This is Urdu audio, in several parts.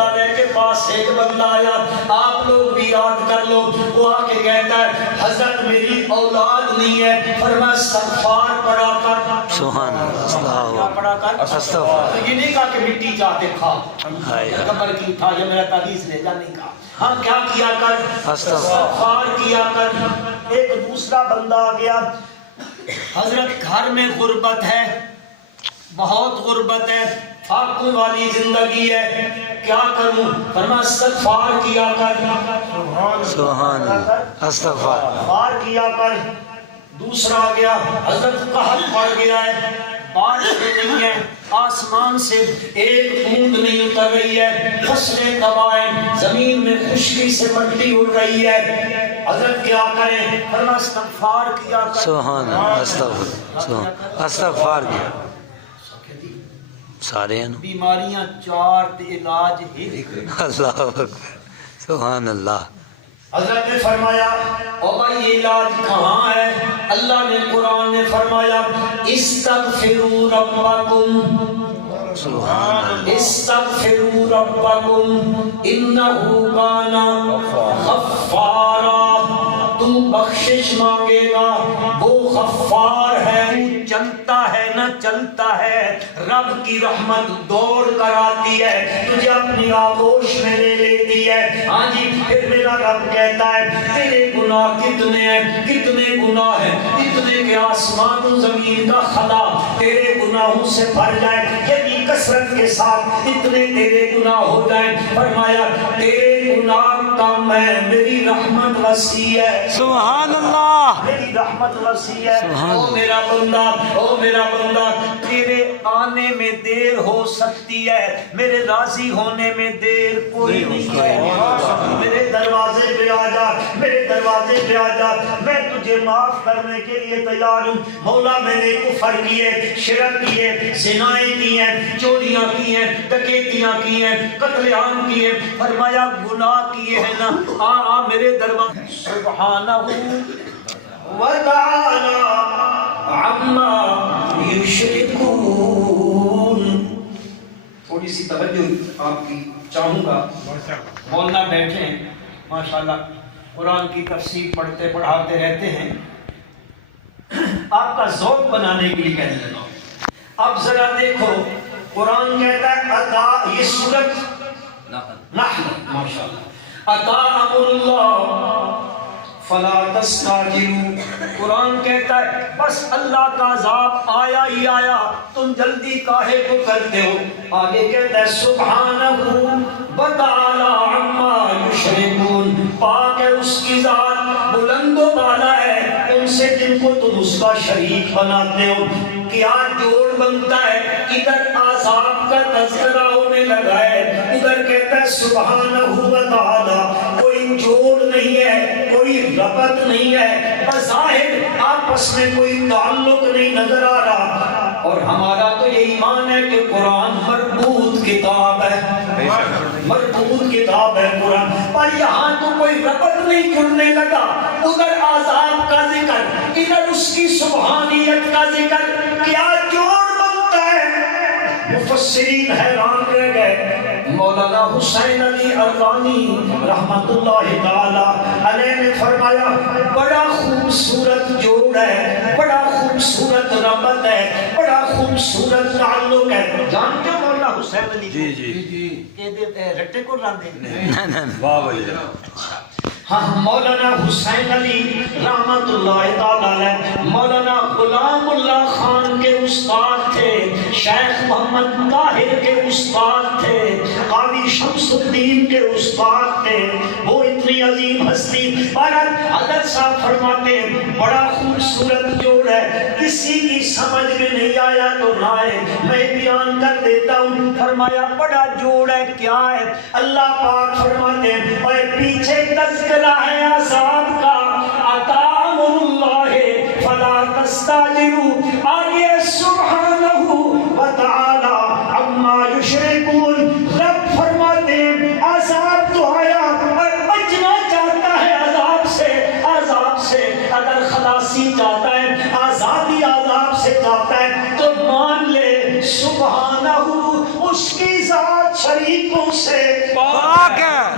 اللہ علیہ کے پاس ایک بندہ آیا، آپ لوگ بھی یاد کر لو، وہ آ کے کہتا ہے حضرت میری اولاد نہیں ہے، فرمایا استغفار پڑھا کر، سبحان اللہ، کیا پڑھا کر؟ استغفار۔ یہ نہیں کہا کہ مٹی جاتے کھا، قبر کی اٹھا، یہ میرا تعویذ لے جا، نہیں کہا، ہاں کیا کیا کر؟ استغفار کیا کر۔ ایک دوسرا بندہ آ گیا، حضرت گھر میں غربت ہے، بہت غربت ہے، فاقوں والی زندگی ہے، کیا کروں؟ فرمایا استغفار کیا کر، سبحان اللہ، استغفار کیا کر۔ دوسرا آ گیا، حضرت قحط پڑ گیا ہے، بارش نہیں ہے، آسمان سے ایک بوند نہیں اتر رہی ہے، فصلیں تباہ ہیں، زمین میں خشکی سے مٹی اڑ رہی ہے، حضرت کیا کریں؟ فرمایا استغفار کیا کر، سبحان اللہ، استغفار کیا سارے ہیں۔ بیماریاں چار تے علاج ہی، اللہ اکبر، سبحان اللہ۔ حضرت نے فرمایا او بھائی یہ علاج کہاں ہے؟ اللہ نے قرآن میں فرمایا استغفروا ربکم، سبحان اللہ، استغفروا ربکم انہ کان غفارا، تو بخشش مانگے گا، وہ غفار ہے، چلتا ہے نہ چلتا ہے، رب کی رحمت دوڑ کر آتی ہے، تجھے اپنی آغوش میں لے لیتی ہے۔ ہاں جی، پھر میرا رب کہتا ہے تیرے گناہ کتنے ہیں، کتنے گناہ ہیں، اتنے کہ آسمان و زمین کا خلا تیرے گناہوں سے بھر جائے، یعنی کثرت کے ساتھ اتنے تیرے گناہ ہو جائیں۔ فرمایا تیرے گناہ کم ہے، میری رحمت وسیع ہے، سبحان اللہ، میری رحمت وسیع ہے۔ او میرا بندہ، او میرا بندہ، تیرے آنے میں دیر ہو سکتی ہے، میرے راضی ہونے میں دیر کوئی نہیں ہے، میرے دروازے پہ آ جا، میرے دروازے پہ آ جا، میں تجھے معاف کرنے کے لیے تیار ہوں۔ مولا میں نے کفر کیے، شرک کیے، زنائیں کی ہیں، چوریاں کی ہیں، ڈکیتیاں کی ہیں، قتل عام کیے، فرمایا گناہ کیے ہیں نا، آ میرے دروازے، سبحانہ وتعالی عما یشرکون۔ تھوڑی سی توجہ آپ کی چاہوں گا، مولانا بیٹھے ہیں ماشاءاللہ، قرآن کی تفسیر پڑھتے پڑھاتے رہتے ہیں، آپ کا ذوق بنانے کے لیے کہنے لگا ہوں۔ اب ذرا دیکھو قرآن کہتا ہے عطا، یہ سورت نحل ماشاءاللہ، عطا امر اللہ فلا تستعجلوا، قرآن کہتا ہے بس اللہ کا عذاب آیا ہی آیا، تم جلدی کاہے کو کرتے ہو؟ آگے کہتا ہے سبحانہ وتعالی عما یشرکون، پاک ہے اس کی ذات، بلند و بالا ہے ان سے جن کو تم اس کا شریک بناتے ہو۔ کیا جوڑ بنتا ہے؟ ادھر عذاب کا تذکرہ ہونے لگا ہے، ادھر کہتا ہے سبحانہ وتعالی، کوئی جوڑ نہیں ہے، کوئی ربط نہیں ہے، بظاہر آپس میں کوئی تعلق نہیں نظر آ رہا، اور ہمارا تو یہ ایمان ہے کہ قرآن مربوط کتاب ہے، مربوط کتاب ہے قرآن، پر یہاں تو کوئی ربط نہیں جڑنے لگا، ادھر عذاب کا ذکر، ادھر اس کی سبحانیت کا ذکر، کیا جوڑ بنتا ہے؟ مفسرین حیران رہ گئے۔ مولانا حسین علی اروانی رحمت اللہ تعالی علیہ نے فرمایا بڑا خوبصورت جوڑ ہے، بڑا خوبصورت ربط ہے، بڑا خوبصورت تعلق ہے۔ جانتے ہو مولانا حسین علی؟ جی جی، رٹے کو راندے واہ بھائی، ہاں، مولانا حسین علی رحمت اللہ تعالی علیہ مولانا غلام اللہ خان کے استاد تھے، شیخ محمد طاہر کے استاد تھے، قاضی شمس الدین کے استاد تھے، وہ اتنی عظیم ہستی۔ حضرت صاحب فرماتے ہیں بڑا خوبصورت جوڑ ہے، کسی کی سمجھ میں نہیں آیا تو نہ آئے، میں بیان کر دیتا ہوں۔ فرمایا بڑا جوڑ ہے، کیا ہے؟ اللہ پاک فرماتے ہیں اور پیچھے تذکرہ ہے عذاب کا، عطا امر اللہ فلا تستعجلوا، آگے سبحانہ وتعالی عما یشرکون، رب فرماتے ہیں عذاب تو آیا اور بچنا چاہتا ہے عذاب سے، عذاب سے اگر خلاصی چاہتا ہے، آزادی عذاب سے چاہتا ہے تو مان لے سبحانہ، اس کی ذات شریکوں سے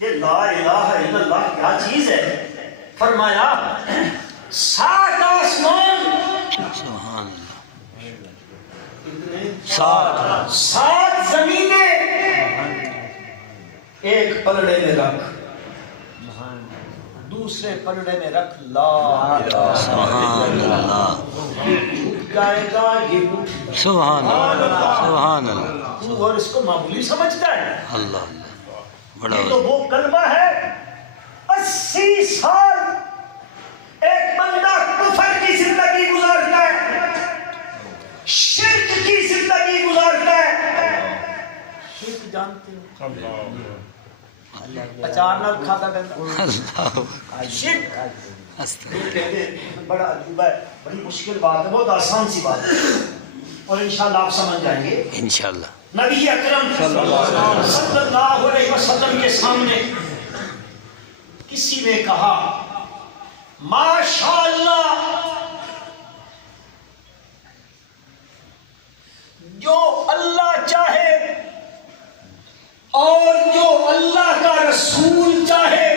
یہ لا الہ الا اللہ کیا چیز ہے؟ فرمایا 7 آسمان، سبحان اللہ، 7 زمینیں ایک پلڑے میں رکھ، دوسرے پلڑے میں رکھ لا الہ سبحان اللہ، اٹھ جائے گا یہ اٹھ سبحان اللہ، سبحان اللہ، تو اور اس کو معمولی سمجھتا ہے؟ اللہ بڑا یہ تو وہ کلمہ ہے 80 سال ایک بندہ کفر کی زندگی گزارتا ہے، شرک کی زندگی گزارتا ہے۔ شرک جانتے ہو؟ اچار نہ کھاتا کرتا اللہ، شرک بڑا عجیب ہے، بڑی مشکل بات ہے، بہت آسان سی بات ہے اور انشاءاللہ آپ سمجھ جائیں گے انشاءاللہ۔ نبی اکرم صلی اللہ علیہ وسلم کے سامنے کسی نے کہا ماشاءاللہ جو اللہ چاہے اور جو اللہ کا رسول چاہے،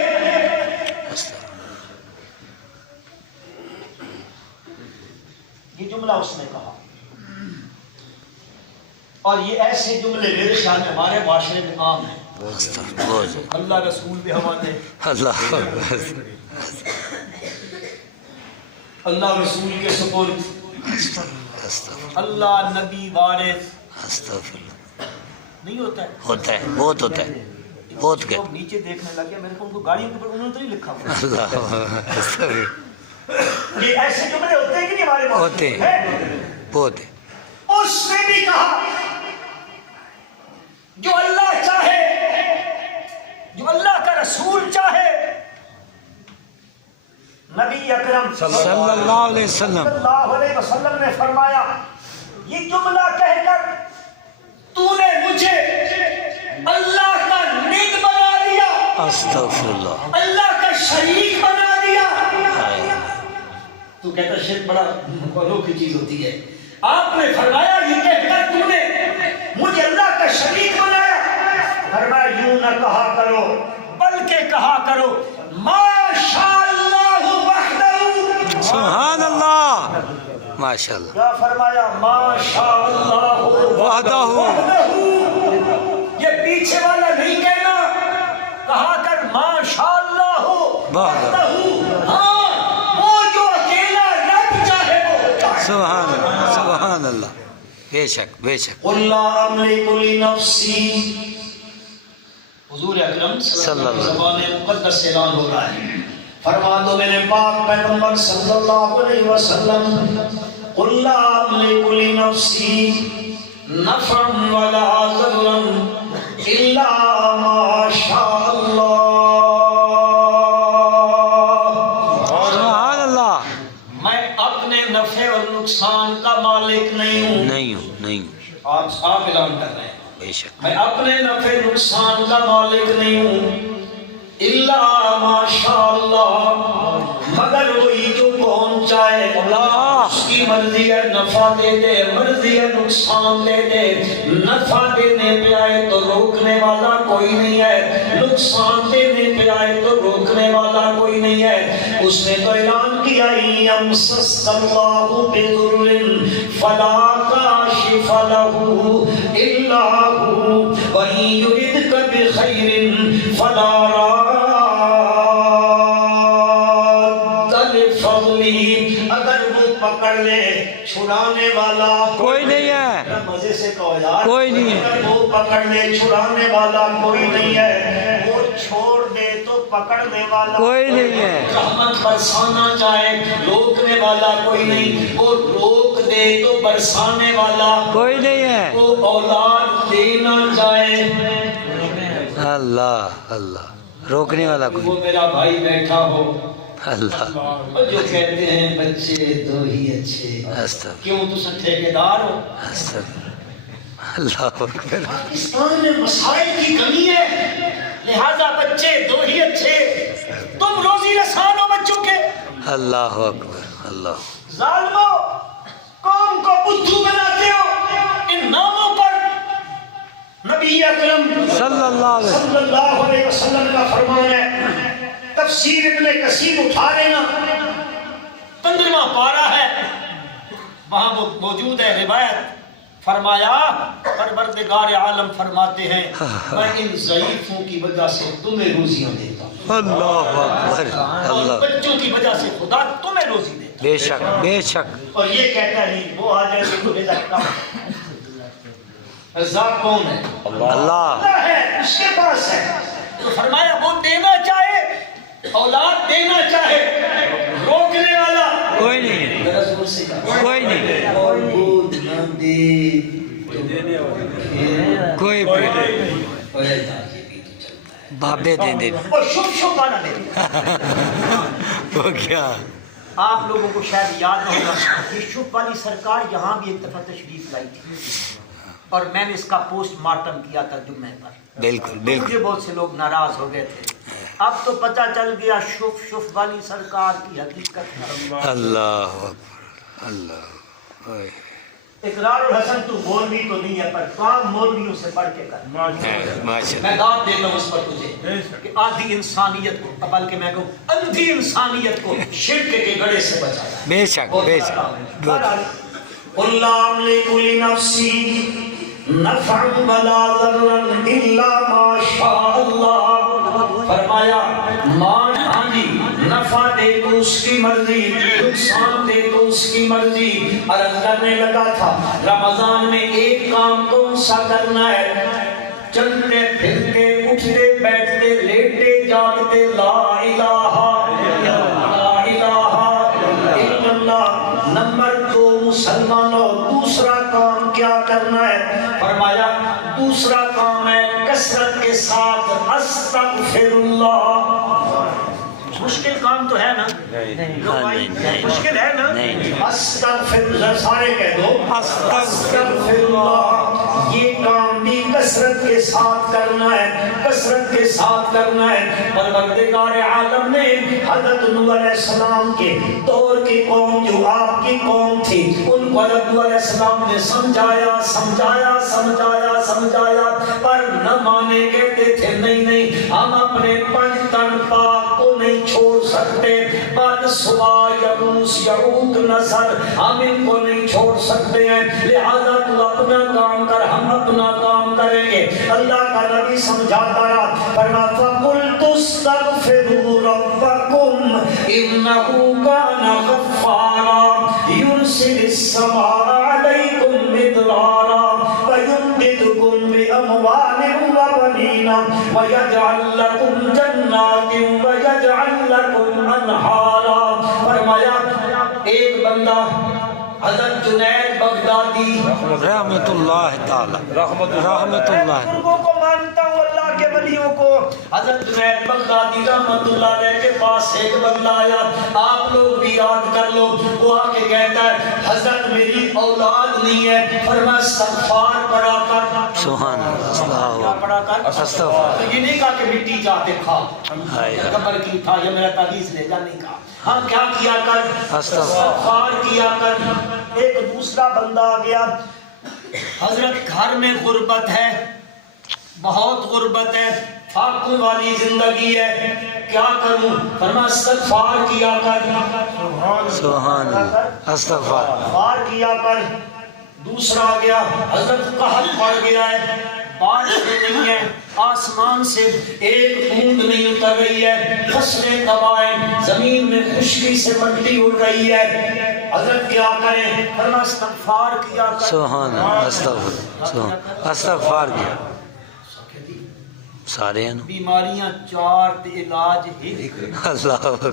یہ جملہ اس نے کہا، اور یہ ایسے جملے میرے خیال میں ہمارے معاشرے میں عام ہیں۔ اللہ رسول بھی حوالے، اللہ، اللہ رسول کے سپرد، اللہ نبی وارث نہیں ہوتا ہے؟ ہوتا ہے، بہت ہوتا ہے، بہت کیا لوگ نیچے دیکھنے لگے، میرے کو ان کو گاڑیوں کے اوپر انہوں نے تو نہیں لکھا ہوا۔ اللہ، یہ ایسے جملے ہوتے ہیں کہ نہیں ہمارے ہوتے معاشرے ہیں، میں؟ بہت ہے، اس نے بھی کہا جو اللہ چاہے، جو اللہ کا رسول چاہے۔ نبی اکرم صلی اللہ علیہ وسلم، صلی اللہ علیہ وسلم نے فرمایا یہ جملہ کہہ کر تو نے مجھے اللہ کا ند بنا دیا، استغفر اللہ، اللہ کا شریک بنا دیا۔ تو کہتا شرک بڑا انوکھی چیز ہوتی ہے۔ آپ نے فرمایا یہ کہہ کر تو نے مجھے اللہ کا شریک بنایا، فرمایا یوں نہ کہا کرو بلکہ کہا کرو ماشاءاللہ وحدہ۔ سبحان اللہ، ماشاءاللہ، کیا فرمایا؟ ماشاءاللہ وحدہ، یہ پیچھے والا نہیں کہنا، کہا کر ماشاءاللہ وحدہ، ہاں وہ جو اکیلا رب چاہے وہ۔ سبحان اللہ، سبحان اللہ، بے شک، بے شک، قل لا املک لنفسی، حضور اکرم صلی اللہ علیہ وسلم زبان مقدس سے اعلان ہو رہا ہے، فرما دو میرے پاک پیغمبر صلی اللہ علیہ وسلم، قل لا املک لنفسی نفعا ولا ضرا الا ما شاء اللہ۔ سبحان اللہ، میں اپنے نفع اور نقصان کا مالک نہیں ہوں۔ نہیں ہوں، نہیں ہوں، آپ اعلان کر رہے ہیں بے شک، میں اپنے نفع نقصان کا مالک نہیں ہوں، الا ماشاء اللہ، مگر وہی جو پہنچائے اس کی مرضی ہے نفع دے دے، مرضی ہے نقصان دے دے۔ نفع دینے پہ آئے تو روکنے والا کوئی نہیں ہے، نقصان دینے پہ آئے تو روکنے والا کوئی نہیں ہے۔ اس نے تو اعلان کیا یمسسک اللہ بضر فلا کاشف له الا هو وَإِن يُرِدْكَ بِخَيْرٍ فَلَا رَادَّ لِفَضْلِهِ، اگر وہ پکڑ لے چھڑانے والا کوئی نہیں ہے، مزے سے کہو یار، کوئی نہیں ہے، اگر وہ پکڑ لے چھڑانے والا کوئی نہیں ہے، وہ چھوڑ دے تو پکڑنے والا کوئی نہیں ہے، رحمت برسانا چاہے روکنے والا کوئی نہیں، وہ روک دے تو برسانے والا کوئی نہیں ہے، وہ اولاد دینا چاہے اللہ، اللہ، روکنے والا کوئی، وہ میرا بھائی بیٹھا ہو اللہ، جو کہتے ہیں بچے دو ہی اچھے، استغفر، کیوں تم ٹھیکیدار ہو؟ استغفر، اللہ اکبر، پاکستان میں مسائل کی کمی ہے، لہذا بچے دو ہی اچھے، تم روزی رسان ہو بچوں کے، اللہ اکبر، اللہ، ظالمو قوم کو بدھو بناتے ہو ان ناموں پر۔ نبی اکرم صلی اللہ علیہ وسلم، صلی اللہ علیہ وسلم کا تفسیر ابن کثیر اٹھا لینا، 15واں پارہ ہے، وہاں وہ موجود ہے روایت، فرمایا پروردگار عالم فرماتے ہیں میں ان ضعیفوں کی وجہ سے تمہیں روزیاں دیتا ہوں، اللہ اکبر اور اللہ بچوں کی وجہ سے خدا تمہیں روزی دیتا بے شک بے شک اور یہ کہتا نہیں وہ آ جائے کہ تمہیں رکھتا رزاق کون ہے؟ اللہ اللہ ہے، اس کے پاس ہے، تو فرمایا وہ دینا چاہے اولاد دینا چاہے روکنے والا کوئی نہیں رسول سے کوئی نہیں اور بود نہ دے کوئی بھی بابے دے دے اور شب بانا دے دے۔ وہ کیا آپ لوگوں کو شاید یاد نہ ہوگا یہ شب والی سرکار یہاں بھی ایک دفعہ تشریف لائی تھی اور میں نے اس کا پوسٹ مارٹم کیا تھا جمعے پر، بالکل مجھے بالکل بہت سے لوگ ناراض ہو گئے تھے، اب تو پتہ چل گیا شف والی سرکار کی حقیقت ہے۔ اللہ اکبر اللہ اوئے اقرار الحسن تو مولوی تو نہیں ہے پر کام مولویوں سے پڑھ کے کر، ماشاء میں داد دیتا ہوں اس پر تجھے کہ آدھی انسانیت کو بلکہ میں کہوں اندھی انسانیت کو شرک کے گڑھے سے بچایا ہے۔ بے شک بے شک قل لا املک لنفسی نفعا ولا ضرا الا ما شاء اللہ، فرمایا ہاں جی نفع دے تو اس کی مرضی، نقصان دے تو اس کی مرضی۔ عرض کرنے لگا تھا رمضان میں ایک کام کون سا کرنا ہے، چلتے پھرتے اٹھتے بیٹھتے لیٹے جاگتے لا الہ لا الہ الا اللہ۔ نمبر 2 مسلمانوں دوسرا کام کیا کرنا ہے، فرمایا دوسرا کام ہے کثرت کے ساتھ استغفر اللہ۔ مشکل کام تو ہے نا، مشکل ہے نا، استغفر اللہ سارے کہہ دو استغفر اللہ۔ یہ کام بھی کثرت کے ساتھ کرنا ہے، کثرت کے ساتھ کرنا ہے۔ پروردگار عالم نے حضرت نوح علیہ السلام کے دور کی قوم جو آپ کی قوم تھی ان کو حضرت نوح علیہ السلام نے سمجھایا سمجھایا سمجھایا سمجھایا پر نہ مانے، کہتے تھے نہیں نہیں ہم اپنے 5 تن پاک کو نہیں چھوڑ سکتے، بد صبح یعوس یعوق نصر ہم ان کو نہیں چھوڑ سکتے ہیں، لہذا تو اپنا کام کر ہم اپنا کام کریں گے۔ اللہ کا نبی سمجھاتا رہا، فرمایا فَقُلْتُ اسْتَغْفِرُوا رَبَّكُمْ إِنَّهُ كَانَ غَفَّارًا يُرْسِلِ السَّمَاءَ عَلَيْكُمْ مِدْرَارًا وَيُمْدِدْكُمْ بِأَمْوَالٍ وَبَنِينَ وَيَجْعَلْ لَكُمْ جَنَّاتٍ وَيَجْعَلْ لَكُمْ أَنْهَارًا۔ فرمایا ایک بندہ حضرت جنید بغدادی رحمت اللہ تعالی رحمت اللہ بزرگوں کو مانتا ہوں اللہ کے ولیوں کو، حضرت جنید بغدادی رحمت اللہ علیہ کے پاس ایک بندہ آیا، آپ لوگ بھی یاد کر لو، وہ آ کے کہتا ہے حضرت میری اولاد نہیں ہے، فرمایا استغفار پڑھا کر، سبحان اللہ کیا پڑھا کر استغفار، تو یہ نہیں کہا کہ مٹی جا کے کھا قبر کی تھا یا میرا تعویذ لے جا، نہیں کہا ہاں کیا کیا کر استغفار کیا کر۔ ایک دوسرا بندہ آ گیا، حضرت گھر میں غربت ہے، بہت غربت ہے، فاقوں والی زندگی ہے، کیا کروں، فرمایا استغفار کیا کر، سبحان اللہ استغفار کیا کر۔ دوسرا آ گیا، حضرت قحط پڑ گیا ہے، بارش نہیں ہے، آسمان سے ایک بوند نہیں اتر رہی ہے، فصلیں تباہ ہیں، زمین میں خشکی سے مٹی اڑ رہی ہے، حضرت کیا کریں، فرمایا استغفار کیا کر، سبحان اللہ استغفار کیا سارے ہیں بیماریاں 4 تے علاج ہی۔ اللہ اکبر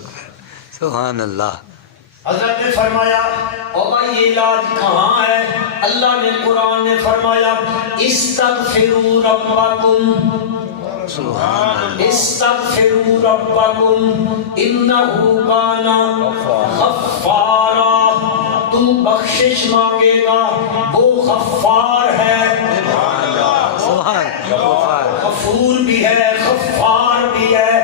سبحان اللہ۔ حضرت نے فرمایا اور بھائی یہ علاج کہاں ہے، اللہ نے قرآن نے فرمایا استغفروا ربکم استغفروا ربکم انہ کان غفارا، تو بخشش مانگے گا وہ غفار ہے، غفور بھی ہے غفار بھی ہے،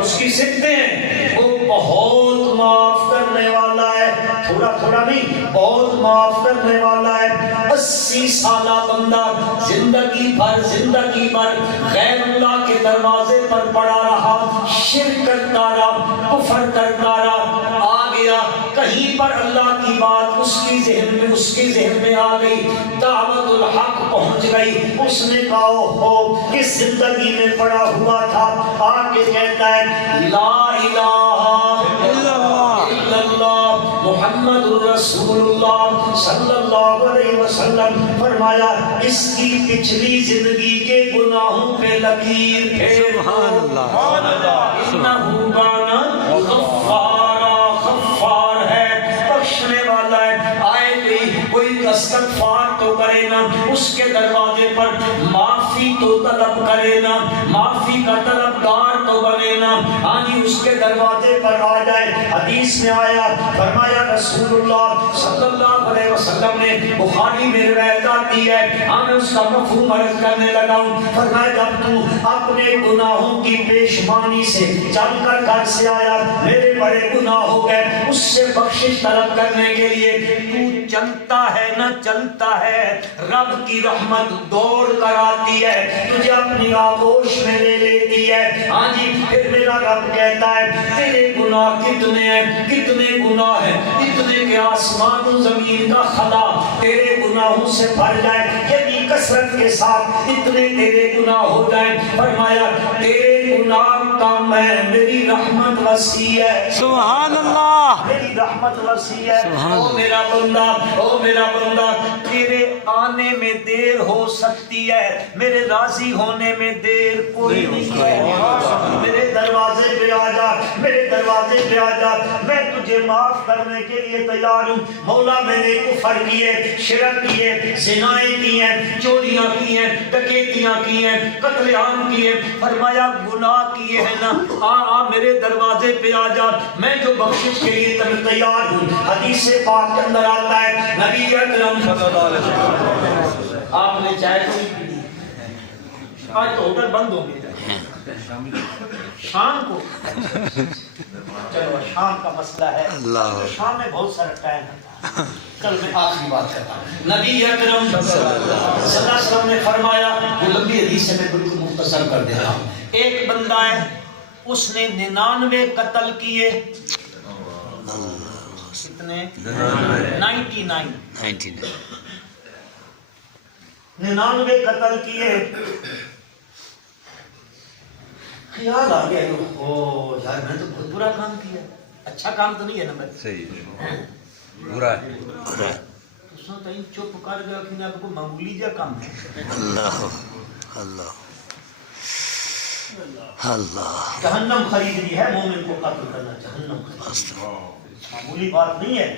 اس کی صفتیں وہ بہت معاف کرنے والا ہے، تھوڑا تھوڑا نہیں بہت معاف کرنے والا ہے۔ 80 سالہ بندہ زندگی بھر غیر اللہ کے دروازے پر پڑا رہا، شرک کرتا رہا، کفر کرتا رہا، آ گیا کہیں پر اللہ کی بات اس کے ذہن میں آ گئی، دعوت الحق پہنچ گئی، اس نے کہا ہو کہ زندگی میں پڑا ہوا تھا، آ کے کہتا ہے لا الہ الا اللہ محمد رسول اللہ صلی اللہ علیہ وسلم۔ فرمایا اس کی پچھلی زندگی کے گناہوں پہ لکیر پھیر دو، سبحان اللہ، انہ کان غفارا، غفار ہے، بخشنے والا ہے، آئے گئی کوئی استغفار تو کرے نا، اس کے دروازے پر معافی تو طلب کرے نا، معافی کا طلبگار تو بنے نا، آنی اس کے دروازے پر آ جائے۔ حدیث میں آیا، فرمایا رسول اللہ صلی اللہ علیہ وسلم نے، بخاری میں روایت آتی ہے، میں اس کا مفہوم عرض کرنے لگا ہوں، فرمایا جب تو اپنے گناہوں کی پیشمانی سے چل کر گھر سے آیا، میرے بڑے گناہ ہو گئے، اس سے بخشش طلب کرنے کے لیے تو چلتا ہے نہ چلتا ہے، رب کی رحمت دوڑ کر آتی ہے، تجھے اپنی آغوش میں لے لیتی ہے۔ ہاں جی، پھر میرا رب کہتا ہے تیرے گناہ کتنے ہیں، کتنے گناہ ہیں، اتنے کہ آسمان و زمین کا خلا تیرے گناہوں سے بھر جائے، یعنی کثرت کے ساتھ اتنے تیرے گناہ ہو جائیں۔ فرمایا تیرے گناہ کم ہے، میری رحمت وسیع ہے، سبحان اللہ، میری رحمت وسیع ہے۔ او میرا بندہ، او میرا بندہ، تیرے آنے میں دیر ہو سکتی ہے، میرے راضی ہونے میں دیر کوئی نہیں ہے، میرے دروازے پہ آ جا، میرے دروازے پہ آ جا، میں تجھے معاف کرنے کے لیے تیار ہوں۔ مولا میں نے کفر کیے، شرک کیے، زنائیں کی ہیں، چوریاں کی ہیں، ڈکیتیاں کی ہیں، قتل عام کیے، فرمایا گناہ کیے ہیں نا، آ میرے دروازے پہ آ جا، میں جو بخشش کے لیے تیار ہوں۔ حدیث پاک کے اندر آتا ہے نبی اکرم صلی اللہ علیہ وسلم، آپ نے چائے تو نہیں پی، آج تو ہوٹل بند ہو گئے، شام کو چلو شام کا مسئلہ ہے، شام میں بہت سارا ٹائم ہے، کل میں آخری بات کرتا ہوں۔ نبی اکرم صلی اللہ علیہ وسلم نے فرمایا، وہ لمبی حدیث سے میں بالکل مختصر کر دے رہا ہوں، ایک بندہ ہے اس نے 99 قتل کیے، کتنے؟ 99 قتل کیے، خیال آ گیا او یار میں تو بہت برا کام کیا، اچھا کام تو نہیں ہے نا، میں صحیح ہے، برا ہے، اس نے کہیں چپ کر گیا کہ آپ کو معمولی جا کام ہے۔ اللہ اللہ اللہ، جہنم خرید لی ہے مومن کو قتل کرنا، جہنم خرید لی، معمولی بات نہیں ہے۔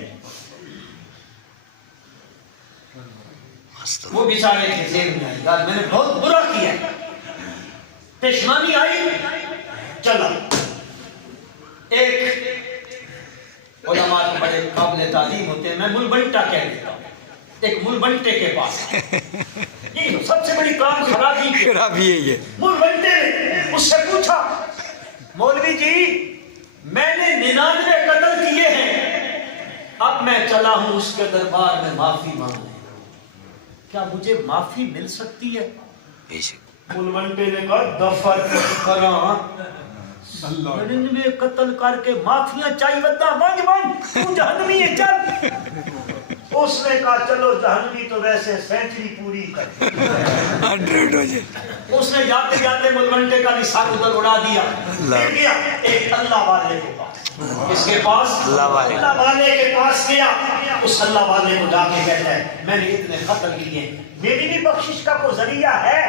وہ بیچارے کے ذہن میں آئی یار میں نے بہت برا کیا، پیشمانی آئی، چلا ایک علماء کے بڑے قابل تعلیم ہوتے ہیں، میں ملبنٹا کہہ دیتا ہوں، ایک ملبنٹے کے پاس یہ سب سے بڑی کام خرابی ہے یہ، ملبنٹے نے اس سے پوچھا مولوی جی میں نے 99 قتل کیے ہیں، اب میں چلا ہوں اس کے دربار میں معافی مانگنے، کیا مجھے معافی مل سکتی ہے؟ ملبنٹے نے کہا دفع کراں 99 قتل کر کے معافیاں چاہیے بتا مانگ مانگ تو جہنمی ہے چل۔ اس نے کہا چلو جہنمی تو ویسے سینچری پوری کر، 100 ہو جائے۔ اس نے جاتے جاتے ملبنٹے کا نثار ادھر اڑا دیا، پھر گیا ایک اللہ والے کے پاس، اس کے پاس اللہ والے کے پاس گیا، اس اللہ والے کو جا کے کہتا ہے میں نے اتنے قتل کیے، میری بھی بخشش کا کوئی ذریعہ ہے؟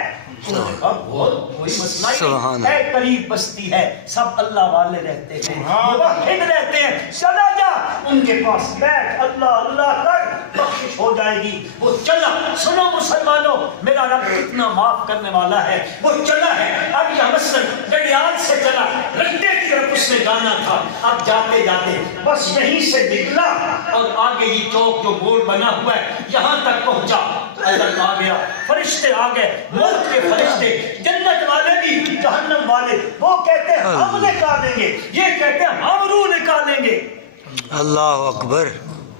انہوں نے کہا بہت کوئی مسئلہ ہی نہیں ہے، قریب بستی ہے، سب اللہ والے رہتے ہیں، موحد رہتے ہیں، چلا جا ان کے پاس بیٹھ اللہ اللہ کر بخشش ہو جائے گی۔ وہ چلا، سنو مسلمانوں میرا رب کتنا معاف کرنے والا ہے، وہ چلا ہے، اب یہ مثلا ڈڈیال سے چلا، رڈے کی طرف اس نے جانا تھا، اب جاتے جاتے بس یہیں سے نکلا اور آگے ہی چوک جو بورڈ بنا ہوا ہے یہاں تک پہنچا، اجل آ گیا، فرشتے آ گئے، موت کے فرشتے، جنت والے بھی جہنم والے، وہ کہتے ہیں ہم نکالیں گے، یہ کہتے ہیں ہم روح نکالیں گے۔ اللہ اکبر،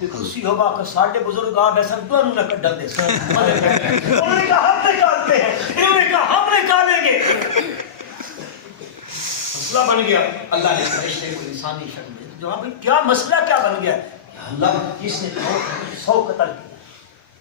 اسی ہوگا کہ ساڑھے بزرگ آپ ایسا دونوں نے کٹل دے انہوں نے کہا ہم نکالتے ہیں، انہوں نے کہا ہم نکالیں گے۔ مسئلہ بن گیا. اللہ نے فرشتے کو انسانی شکل میں جواب بھائی کیا مسئلہ کیا بن گیا؟ اللہ جس نے 100 قتل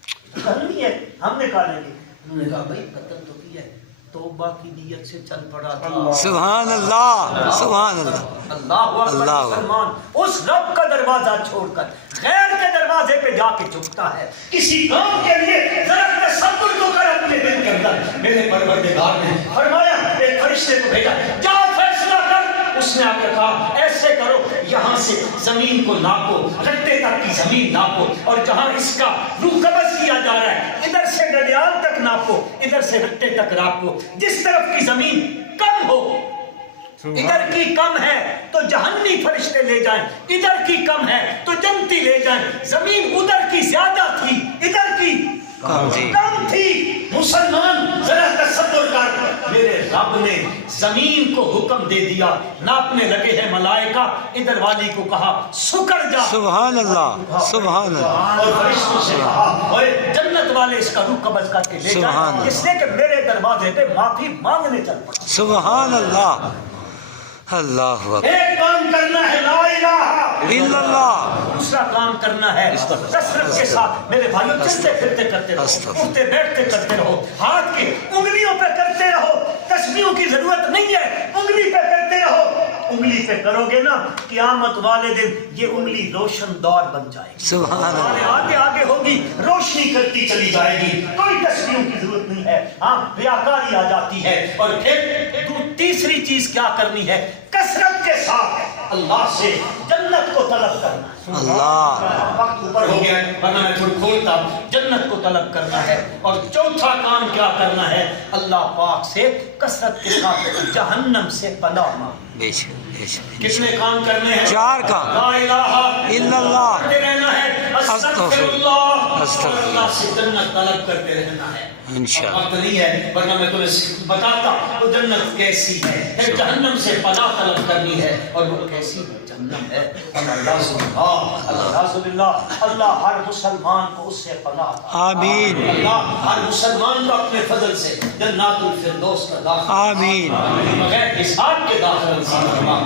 کیا کرنی ہے. ہم نے کہا نہیں. انہوں نے کہا بھائی قتل تو کیا ہے, توبہ کی نیت سے چل پڑا تھا. سبحان اللہ سبحان اللہ. اللہ اکبر. مسلمان اس رب کا دروازہ چھوڑ کر غیر کے دروازے پہ جا کے چپتا ہے کسی کام کے لیے. ذرا تصور تو کر اپنے دل کے اندر. میرے پروردگار نے فرمایا ایک فرشتے کو بھیجا, جا فیصلہ کر. اس نے آ کر کہا ایسے کرو, یہاں سے زمین کو ناپو, رٹے تک کی زمین ناپو, اور جہاں اس کا روح قبض کیا جا رہا ہے ادھر سے گڈیال تک ناپو, ادھر سے رٹے تک ناپو. جس طرف کی زمین کم ہو, ادھر کی کم ہے تو جہنمی فرشتے لے جائیں, ادھر کی کم ہے تو جنتی لے جائیں. زمین ادھر کی زیادہ تھی, ادھر کی کم تھی. مسلمان ذرا تصور کر, میرے رب نے زمین کو حکم دے دیا, ناپنے لگے ہیں ملائکہ, ادھر والی کو کہا سکڑ جا. سبحان اللہ سبحان اللہ. اور فرشتوں سے کہا اوے جنت والے اس کا روح قبض کر کے لے جائیں, اس نے کہ میرے دروازے پہ معافی مانگنے چل پڑا. سبحان اللہ. اللہ ایک کام کرنا ہے لا الہ الا اللہ, دوسرا کام کرنا ہے کثرت کے ساتھ. میرے بھائیوں چلتے پھرتے کرتے رہو, اٹھتے بیٹھتے کرتے رہو, ہاتھ کی انگلیوں پہ کرتے رہو. تسبیحوں کی ضرورت نہیں ہے, انگلی پہ کرتے رہو. انگلی پہ کرو گے نا, قیامت والے دن یہ انگلی روشن دور بن جائے گی. سبحان اللہ. آگے آگے ہوگی, روشنی کرتی چلی جائے گی, کوئی تسبیحوں کی ضرورت نہیں ہے. ہاں ریاکاری آ جاتی ہے. اور پھر تیسری چیز کیا کرنی ہے, کثرت کے ساتھ اللہ سے جنت کو طلب کرنا. اللہ وقت اوپر ہو گیا ورنہ میں تھوڑا کھولتا. جنت کو طلب کرنا ہے. اور چوتھا کام کیا کرنا ہے, اللہ پاک سے کثرت کے ساتھ جہنم سے پناہ مانگنا. بے شک بے شک. کتنے کام کرنے ہیں؟ 4 کام. لا الہ الا اللہ, کرتے رہنا ہے, استغفر اللہ, استغفر اللہ سے جنت طلب کرتے رہنا ہے. انشاءاللہ. وقت نہیں ہے ورنہ میں تمہیں بتاتا وہ جنت کیسی ہے. پھر جہنم سے پناہ طلب کرنی ہے, اور وہ کیسی جہنم ہے. اللہ ہر مسلمان کو اس سے پناہ دے. آمین. اللہ ہر مسلمان کو اپنے فضل سے جنات الفردوس کا داخلہ آمین. بغیر حساب کے داخلہ نصیب فرما.